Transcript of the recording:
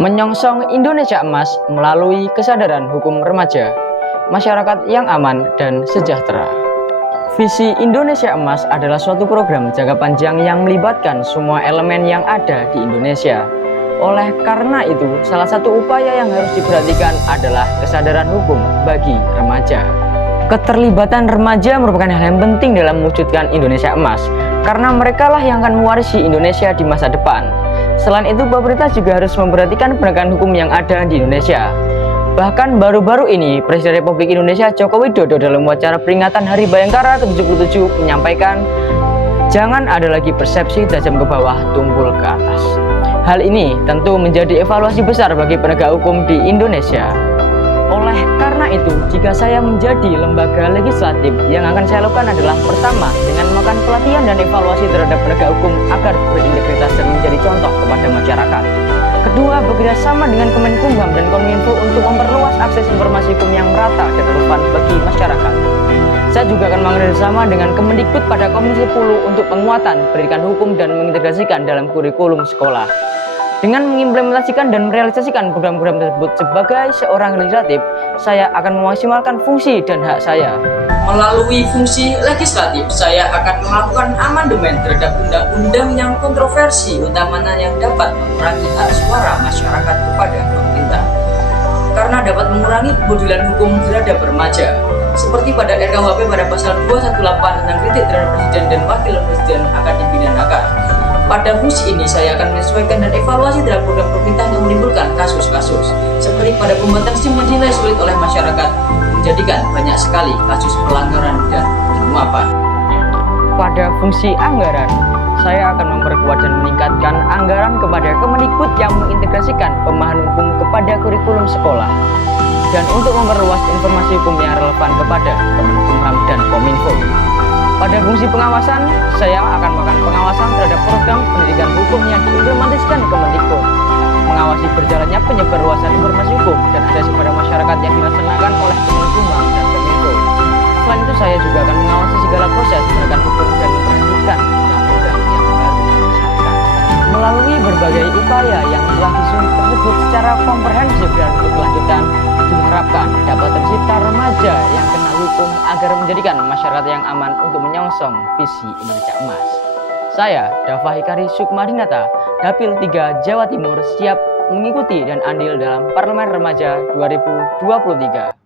Menyongsong Indonesia Emas melalui kesadaran hukum remaja, masyarakat yang aman dan sejahtera. Visi Indonesia Emas adalah suatu program jangka panjang yang melibatkan semua elemen yang ada di Indonesia. Oleh karena itu, salah satu upaya yang harus diperhatikan adalah kesadaran hukum bagi remaja. Keterlibatan remaja merupakan hal yang penting dalam mewujudkan Indonesia Emas, karena merekalah yang akan mewarisi Indonesia di masa depan. Selain itu, pemerintah juga harus memperhatikan penegakan hukum yang ada di Indonesia. Bahkan baru-baru ini, Presiden Republik Indonesia Joko Widodo dalam acara peringatan Hari Bayangkara ke-77 menyampaikan, jangan ada lagi persepsi tajam ke bawah, tumpul ke atas. Hal ini tentu menjadi evaluasi besar bagi penegak hukum di Indonesia. Oleh karena itu, jika saya menjadi lembaga legislatif, yang akan saya lakukan adalah pertama, dengan melakukan pelatihan dan evaluasi terhadap penegak hukum agar berintegritas dan menjadi contoh kepada masyarakat. Kedua, bekerjasama dengan Kemenkumham dan Kominfo untuk memperluas akses informasi hukum yang merata dan relevan bagi masyarakat. Saya juga akan bekerjasama dengan Kemendikbud pada Komisi 10 untuk penguatan pendidikan hukum dan mengintegrasikan dalam kurikulum sekolah. Dengan mengimplementasikan dan merealisasikan program-program tersebut sebagai seorang legislatif, saya akan memaksimalkan fungsi dan hak saya. Melalui fungsi legislatif, saya akan melakukan amandemen terhadap undang-undang yang kontroversi, utamanya yang dapat mengurangi hak suara masyarakat kepada pemerintah. Karena dapat mengurangi kebodohan hukum terhadap remaja. Seperti pada RKUHP pada pasal 218 tentang kritik terhadap presiden dan wakil presiden akan dipidanakan. Pada fungsi ini, saya akan menyesuaikan dan evaluasi terhadap program pemerintah yang menimbulkan kasus-kasus seperti pada pembuatan SIM dinilai sulit oleh masyarakat, menjadikan banyak sekali kasus pelanggaran dan penguapan. Pada fungsi anggaran, saya akan memperkuat dan meningkatkan anggaran kepada Kemendikbud yang mengintegrasikan pemahaman hukum kepada kurikulum sekolah, dan untuk memperluas informasi hukum yang relevan kepada Kemenkumham dan Kominfo. Pada fungsi pengawasan, saya akan melakukan pengawasan terhadap program pendidikan hukum yang diimplementasikan Kemendikbud, mengawasi berjalannya penyebarluasan informasi hukum dan advokasi pada masyarakat yang dilaksanakan oleh Kemenkumham dan Kominfo. Selain itu, saya juga akan mengawasi segala proses penegakan hukum dan memperhatikan undang-undang yang baru disahkan. Melalui berbagai upaya yang telah disusun tersebut secara komprehensif dan berkelanjutan, diharapkan dapat tercipta remaja yang kenal hukum agar menjadikan masyarakat yang aman untuk menyongsong visi Indonesia Emas. Saya, Dava Hikari Sukmadinata, Dapil 3 Jawa Timur, siap mengikuti dan andil dalam Parlemen Remaja 2023.